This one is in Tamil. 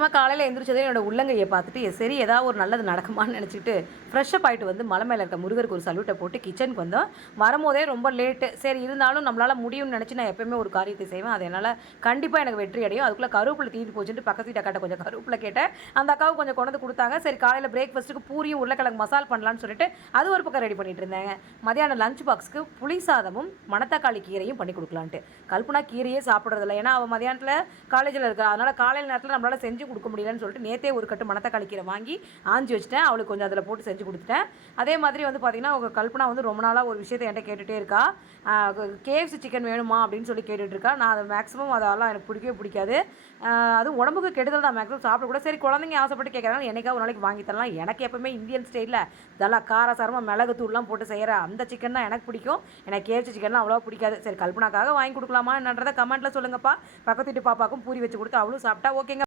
ஞாயிற்றுக்கிழமை காலையில் எழுந்திரிச்சதே என்னோட உள்ளங்கையை பார்த்துட்டு சரி ஏதாவது ஒரு நல்லது நடக்குமான்னு நினச்சிட்டு ஃப்ரெஷ்ஷப் ஆகிட்டு வந்து மலை மேலே இருக்க முருகருக்கு ஒரு சல்யூட்டை போட்டு கிச்சனுக்கு வந்தோம். வரும்போதே ரொம்ப லேட்டு. சரி இருந்தாலும் நம்மளால் முடியும்னு நினச்சி நான் எப்போயுமே ஒரு காரியத்தை செய்வேன். அது என்னால் கண்டிப்பாக எனக்கு வெற்றி அடையும். அதுக்குள்ளே கருவேப்பிலை தீட்டு போச்சுட்டு பக்கத்து வீட்டு அக்காட்ட கொஞ்சம் கருவேப்பிலை கேட்டேன். அந்த அக்காவும் கொஞ்சம் கொண்டு வந்து கொடுத்தாங்க. சரி காலையில் பிரேக்ஃபாஸ்ட்டுக்கு பூரியும் உருளைக்கிழங்கு மசால் பண்ணலான்னு சொல்லிட்டு அது ஒரு பக்கம் ரெடி பண்ணிட்டு இருந்தேங்க. மதியானம் லஞ்ச் பாக்ஸ்க்கு புளி சாதமும் மணத்தக்காளி கீரையும் பண்ணி கொடுக்கலான்ட்டு. கல்பனா கீரையே சாப்பிட்றதில்ல. ஏன்னா அவள் மதியானத்தில் காலேஜில் இருக்கா. அதனால் காலையில் நேரத்தில் நம்மளால் செஞ்சு கொடுக்க முடியலன்னு சொல்லிட்டு நேற்றே ஒரு கட்டு மணத்தக்காளி கீரை வாங்கி ஆஞ்சி வச்சுட்டேன். அவளுக்கு கொஞ்சம் அதில் போட்டு செஞ்சு கொடுத்துட்டேன். அதே மாதிரி வந்து பார்த்திங்கன்னா அவங்க கல்பனா வந்து ரொம்ப நாளாக ஒரு விஷயத்தை என்கிட்ட கேட்டுகிட்டே இருக்கா. கேஎஃப்சி சிக்கன் வேணுமா அப்படின்னு சொல்லி கேட்டுட்ருக்கா. நான் அதை மேக்ஸிமம் அதெல்லாம் எனக்கு பிடிக்கவே பிடிக்காது. அதுவும் உடம்புக்கு கெடுதல் தான். மேக்ஸிமம் சாப்பிடக்கூட. சரி குழந்தைங்க ஆசைப்பட்டு கேட்குறாங்க, என்னைக்காவது ஒரு நாளைக்கு வாங்கி தரலாம். எனக்கு எப்பவுமே இந்தியன் ஸ்டைலில் இதெல்லாம் காரசாரமாக மிளகு தூள்லாம் போட்டு செய்கிற அந்த சிக்கன் தான் எனக்கு பிடிக்கும். எனக்கு கேஎஃப்சி சிக்கன்லாம் அவ்வளோவா பிடிக்காது. சரி கல்பனாக்காக வாங்கி கொடுக்கலாமா என்னன்றதை கமெண்ட்டில் சொல்லுங்கப்பா. பக்கத்து வீட்டு பாப்பாக்கும் பூரி வச்சு கொடுத்து அவளும் சாப்பிட்டா. ஓகேங்க.